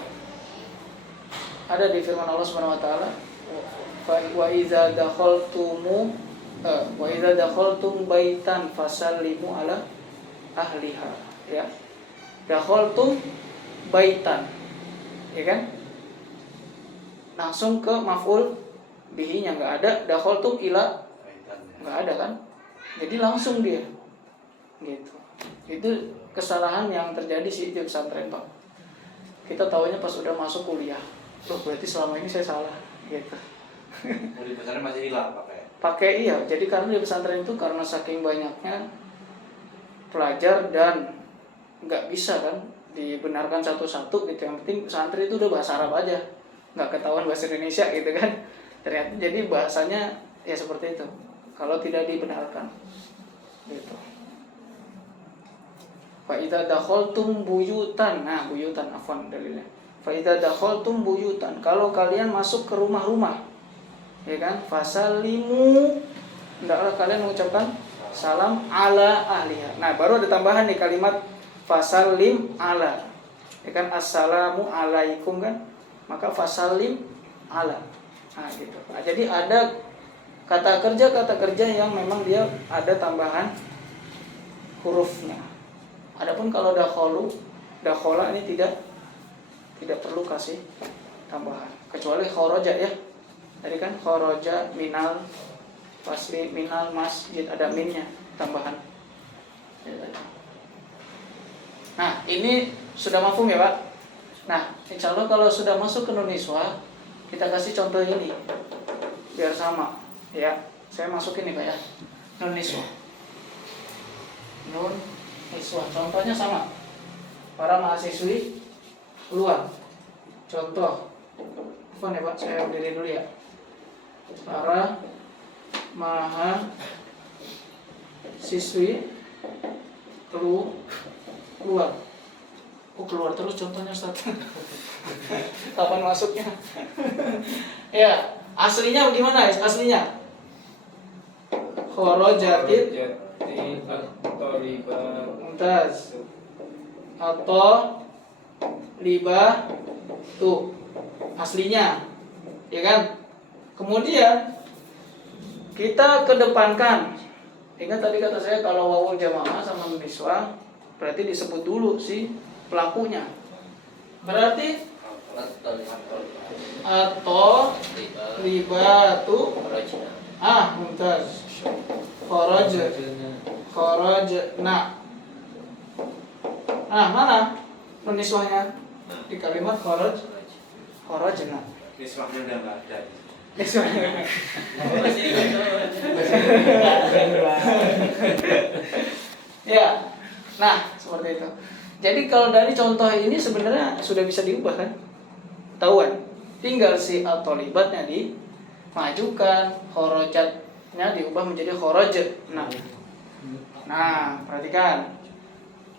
Ada di firman Allah Subhanahu wa taala, wa idza dakhaltum baitan fasallimu ala ahliha, ya. Dakhaltum baitan, ya kan? Langsung ke maf'ul bihi-nya enggak ada, dakhaltum ila enggak ada kan? Jadi langsung dia. Gitu. Itu kesalahan yang terjadi sih di pesantren Pak. Kita tahunya pas udah masuk kuliah. Loh berarti selama ini saya salah gitu. Mau di pesantren masih hilang Pakai iya. Jadi karena di pesantren itu karena saking banyaknya pelajar dan nggak bisa kan dibenarkan satu-satu gitu. Yang penting santri itu udah bahasa Arab aja, nggak ketahuan bahasa Indonesia gitu kan. Ternyata jadi bahasanya ya seperti itu. Kalau tidak dibenarkan gitu. Fa idza dakhaltum buyutan. Nah, buyutan afwan dalilnya. Fa idza dakhaltum buyutan. Kalau kalian masuk ke rumah-rumah, ya kan? Fasallimu. Hendaklah kalian mengucapkan salam ala ahliha. Nah, baru ada tambahan nih kalimat fasallim ala. Ya kan assalamu alaikum kan? Maka fasallim ala. Nah, gitu. Nah, jadi ada kata kerja yang memang dia ada tambahan hurufnya. Adapun kalau dakhala ini tidak perlu kasih tambahan. Kecuali kharaja ya. Tadi kan kharaja minal fasli minal masjid ada minnya tambahan. Nah, ini sudah mafhum ya, Pak? Nah, insya Allah kalau sudah masuk ke Nun Niswah, kita kasih contoh ini biar sama ya. Saya masukin nih Pak ya, Nun Niswah. Nun Niswah, contohnya sama. Para mahasiswi keluar. Contoh, apa ya Pak? Saya berdiri dulu ya. Para mahasiswi keluar. Oh keluar terus contohnya Ustaz. Kapan masuknya? Ya, aslinya bagaimana? Aslinya kharajatit mumtaz atau libah tuh aslinya, ya kan? Kemudian kita kedepankan. Ingat tadi kata saya kalau wawul jamaah sama niswah berarti disebut dulu si pelakunya. Berarti atau libatu mumtaz kharajna. Nah, mana peniswahnya? Di kalimat kharajna. Niswahnya udah nggak ada. Niswahnya. Ya. Nah, seperti itu. Jadi kalau dari contoh ini sebenarnya sudah bisa diubah kan? Tahuan. Tinggal si atolibatnya dimajukan, khorojatnya diubah menjadi khoroj. Nah, perhatikan.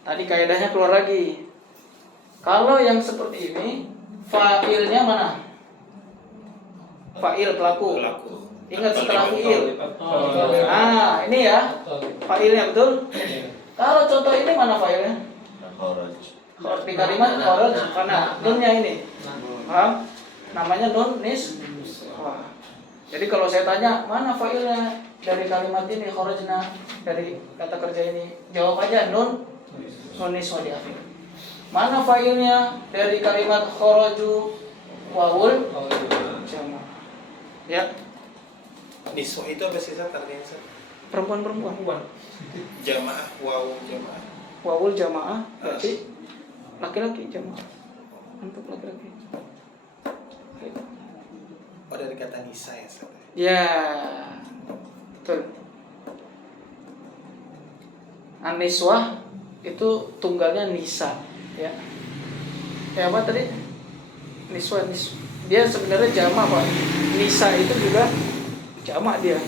Tadi kaidahnya keluar lagi. Kalau yang seperti ini, fa'ilnya mana? Fa'il pelaku. Ingat setelah fi'il. Nah, ini ya. Fa'ilnya betul? Kalau contoh ini mana fa'ilnya? Di kalimat kharaj karena nunnya ini. Paham? Namanya nun niswah. Jadi kalau saya tanya, mana fa'ilnya dari kalimat ini kharajna, dari kata kerja ini? Jawab aja nun niswah di akhir. Mana fa'ilnya dari kalimat kharaju wawul jamaah. Ya. Niswah itu apa sih Ustaz artinya Ustaz? Perempuan. Jamaah, wawu jamaah. Wawul jamaah berarti laki-laki jamaah. Untuk laki-laki. Oh dari kata nisa ya Ustaz? Ya. Betul. An-niswah itu tunggalnya nisa, ya. Ya apa tadi? Niswah. Dia sebenarnya jamak, Pak. Nisa itu juga jamak dia.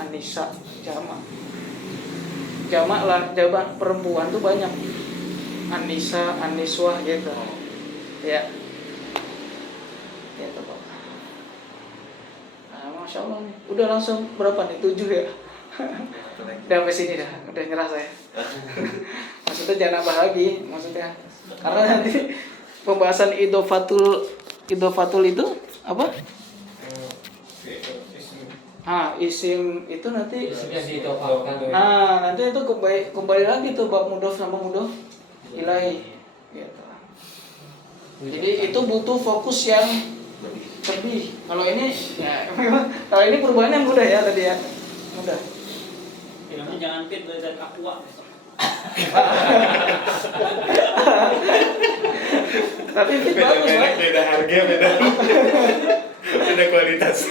An-nisa jamak. Jamak lah, jamak perempuan tuh banyak. An-nisa, an-niswah gitu. Ya. Gitu, Pak. Nah, Masya Allah nih. Udah langsung berapa nih? 7 ya? Udah sampai sini dah. Udah nyerah saya. Maksudnya jangan nambah lagi. Maksudnya. Karena nanti pembahasan idofatul itu apa? Isim itu nanti. Nah, nanti itu kembali lagi tuh bab mudhof sama mudhof ilaih. Gitu. Jadi itu butuh fokus yang lebih. Kalau ini ya kalau ini perubahannya mudah ya tadi ya. Mudah. Bilangnya jangan fit dari aqua. Tapi fit bagus, Pak. Beda harga, beda kualitas.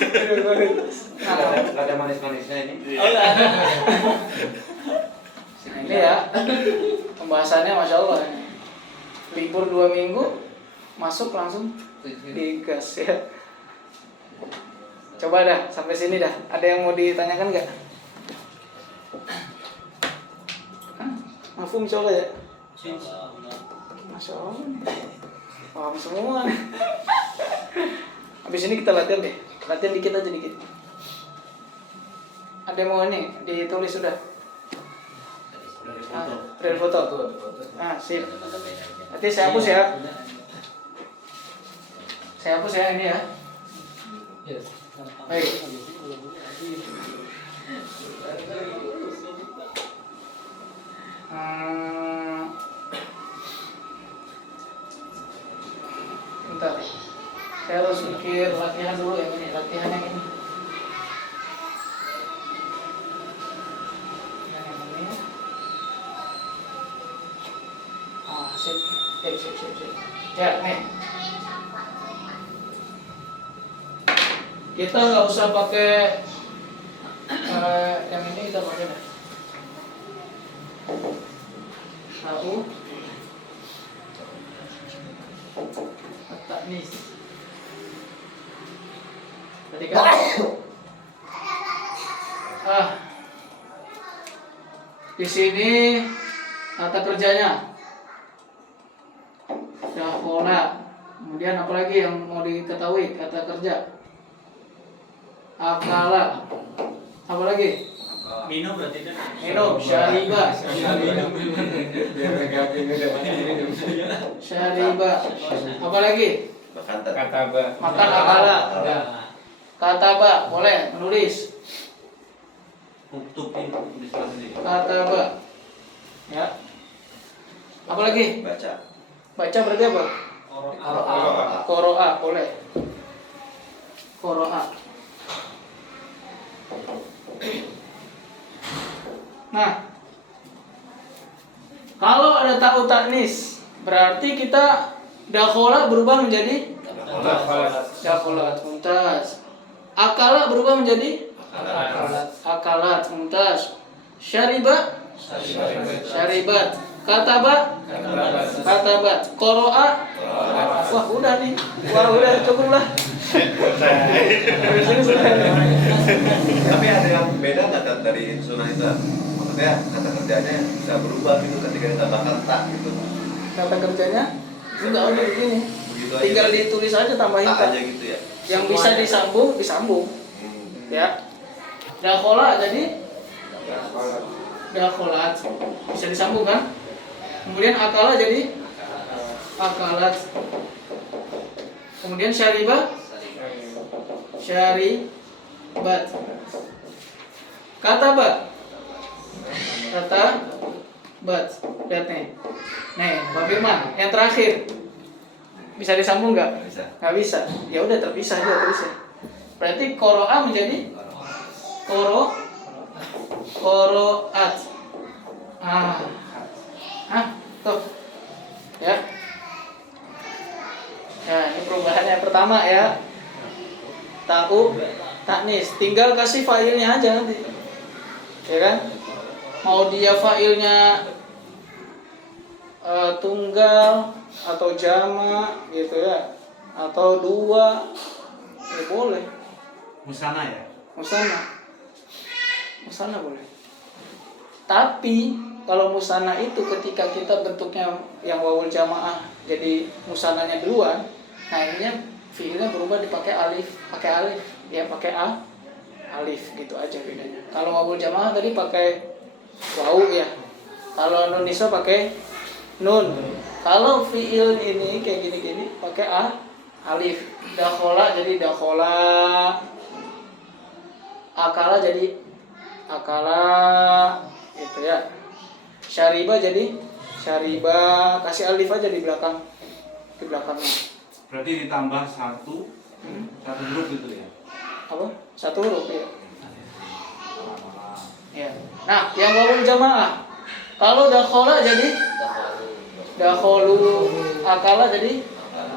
Nggak ada manis-manisnya ini. Oh, nggak ada. Nah, ini ya pembahasannya Masya Allah ini. Libur 2 minggu masuk langsung digas ya. Coba dah sampai sini dah. Ada yang mau ditanyakan nggak? Mafhum coba ya. Masya Allah nih. Paham semua nih. Habis ini kita latihan deh. Latihan dikit aja dikit. Ada yang mau ini ditulis sudah? Dari foto. Sip. Nanti saya hapus ya. Saya hapus ya ini ya. Baik. Bentar. Saya harus mikir latihan dulu yang ini. Latihan yang ini. Sip. Ya, nih. Kita nggak usah pakai yang ini, kita pakai dah. Tahu? Taknis. Tadi kan? Di sini kata kerjanya. Dakhola. Kemudian apa lagi yang mau diketahui kata kerja? Akala. Apa lagi? Minum berarti kan? Minum. Syariba. Syariba. Apa lagi? Kataba. Makan akala. Kataba. Boleh menulis. Tutup di sebelah sini. Kataba. Ya. Apa lagi? Baca berarti apa? Qoro'a. Boleh. Qoro'a. Nah, kalau ada ta'u ta'nis, berarti kita dakhola berubah menjadi dakholat. Mumtaz. Akala berubah menjadi akalat. Mumtaz. Syariba. Syaribat. Katabat. Qoro'a. Wah, udah nih. Udah cukup lah. Tapi ada yang beda nggak dari sunnah itu? Maksudnya kata kerjanya bisa berubah gitu ketika ditambahkan tak gitu. Kata kerjanya enggak udah begini. Begitu aja. Tinggal ditulis aja, tambahin Tak tak. aja gitu ya. Yang bisa disambung. Ya. Dakhola jadi dakholat. Bisa disambung kan? Kemudian akala jadi akalat. Kemudian syaribat. Katabat. Lihat nih. Nih, Pak Firman, yang terakhir. Bisa disambung nggak? Bisa. Nggak bisa. Ya udah terpisah juga tulisnya. Berarti qoro'a menjadi qoro'at. Tuh. Ya. Nah, ini perubahannya yang pertama ya. Ta'u ta'nis. Tinggal kasih failnya aja nanti. Ya kan? Mau dia failnya tunggal atau jama gitu ya, atau dua, ya boleh. Musana ya? Musana boleh. Tapi kalau musana itu ketika kita bentuknya yang wawul jamaah, jadi musananya duluan, nah ininya fiilnya berubah dipakai alif, ya pakai alif gitu aja bedanya. Kalau wawul jamaah tadi pakai wawu ya. Kalau nun nisa pakai nun. Kalau fiil ini kayak gini-gini pakai alif. Dakhola jadi dakhola. Akala jadi akala gitu ya. Syariba jadi syariba, kasih alif aja di belakangnya. Berarti ditambah satu huruf gitu ya? Apa? Satu huruf ya. Ya. Nah, yang wawul jamaah Kalau dakhola jadi dakholu, akala jadi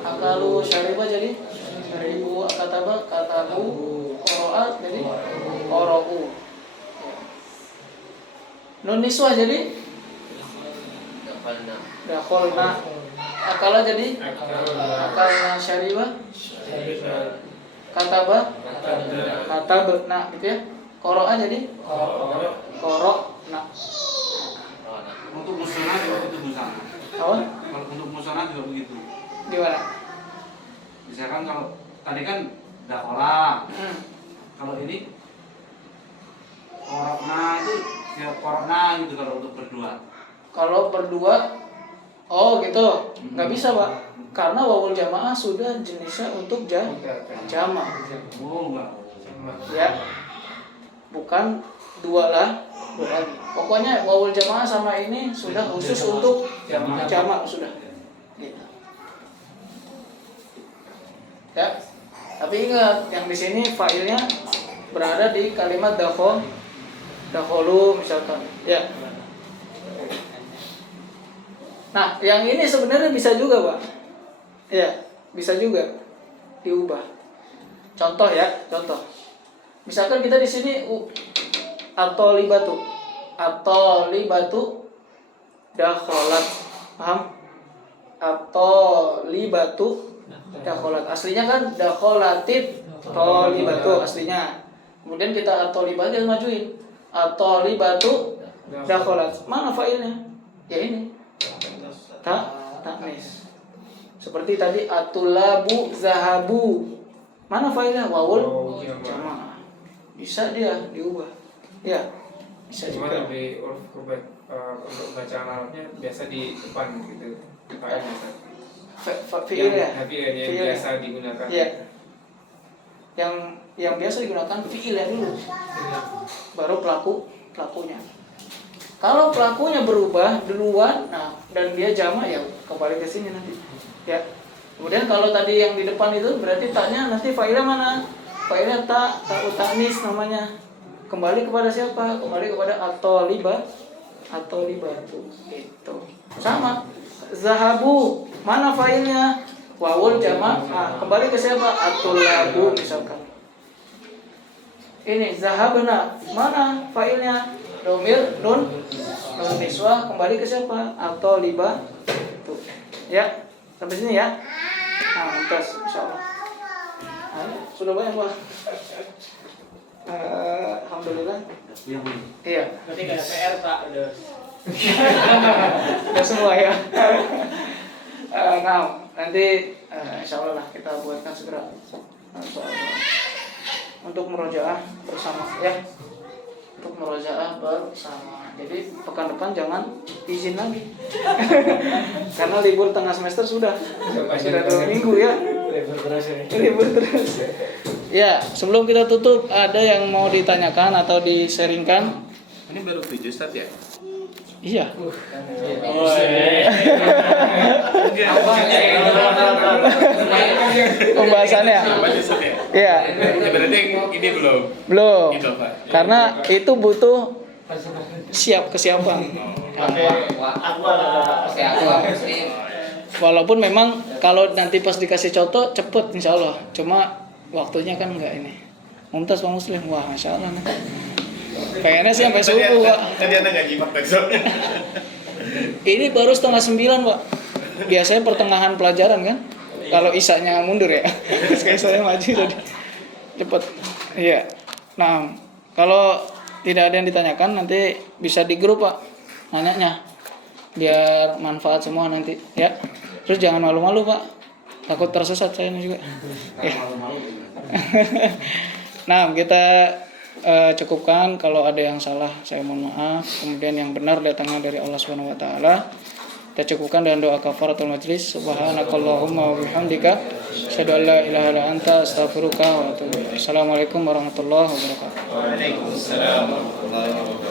akalu, syariba jadi syaribu, kataba katabu, qara'a jadi qara'u. Nun niswah jadi dakholna, akala jadi akalna, syariba kataba katabna gitu ya. Qara'a jadi qara'na. Untuk musana juga begitu musana. Apa? Kalau untuk musana juga begitu. Gimana? Misalkan kalau tadi kan dakhola. Kalau ini korokna itu ya korokna gitu kalau untuk berdua. Kalau berdua, oh gitu, nggak bisa pak, karena wawul jamaah sudah jenisnya untuk jamak, Oh enggak. ya, bukan dua lagi. Pokoknya wawul jamaah sama ini sudah khusus untuk jamak sudah. Gitu. Ya, tapi ingat yang di sini failnya berada di kalimat dakholu misalkan, ya. Nah, yang ini sebenarnya bisa juga, Pak. Ya, bisa juga diubah. Contoh ya, contoh. Misalkan kita di sini at-thalibatu dakholat. Paham? At-thalibatu dakholat. Aslinya kan dakholatit thalibatu aslinya. Kemudian kita at-thalibatu majuin. At-thalibatu dakholat. Mana failnya? Ya ini. Taknis. Seperti tadi atulabu zahabu. Mana failnya? Wawul jamaah. Bisa dia diubah. Ya. Bisa Cuma juga. lebih untuk bacaan Arabnya biasa di depan gitu. Failnya kan. Fiil ya. Fiil yang Fiil. biasa digunakan. Iya. Yang biasa digunakan fiilnya dulu. Baru pelakunya. Kalau pelakunya berubah duluan, nah dan dia jamak ya kembali ke sini nanti. Ya. Kemudian kalau tadi yang di depan itu berarti taknya nanti failnya mana? Failnya ta'u ta'nis namanya. Kembali kepada siapa? Kembali kepada at-thalibatu. Itu. Sama. Zahabu, mana failnya? Wawul jamak. Nah, kembali ke siapa? At-tulabu misalkan. Ini zahabna, mana failnya? Domir nun niswah, kembali ke siapa? At-thalibah. Tuh. Ya, sampai sini ya. Nah, mumtaz insyaallah. Sudah banyak, Pak. Alhamdulillah. Yang mana? Iya. Berarti nggak ada PR Pak, udah. Udah semua ya. Nah, nanti insyaallah lah kita buatkan segera untuk murojaah bersama ya. Untuk murojaah bersama. Jadi pekan depan jangan izin lagi. Karena libur tengah semester sudah 2 minggu ya. Libur terus. Ya, sebelum kita tutup ada yang mau ditanyakan atau di-sharingkan? Ini baru 7 Ustaz ya? Iya. Pembahasannya. Iya. Berarti ini belum. Belum. Gitu, Pak. Karena itu butuh kesiapan. Walaupun memang kalau nanti pas dikasih contoh cepet insya Allah. Cuma waktunya kan enggak ini. Mumtaz Pak Muslim, wah masya Allah nih. Pengennya sih sampai subuh Pak. Tadi Anda nggak nyimak teksturnya. Ini baru 8:30 Pak. Biasanya pertengahan pelajaran kan. Kalau isanya mundur ya. Sekarang saya maju jadi cepet. Iya. Nah, kalau tidak ada yang ditanyakan nanti bisa di grup Pak. Nanyanya. Biar manfaat semua nanti ya. Terus jangan malu-malu Pak. Takut tersesat saya juga. Ya. Nah, kita cukupkan. Kalau ada yang salah saya mohon maaf. Kemudian yang benar datangnya dari Allah Subhanahu wa taala. Kita cukupkan dengan doa kafaratul majlis. Subhanakallahumma wa bihamdika asyhadu an la ilaha illa anta astaghfiruka wa atubu ilaik. Assalamualaikum warahmatullahi wabarakatuh. Waalaikumsalam warahmatullahi wabarakatuh.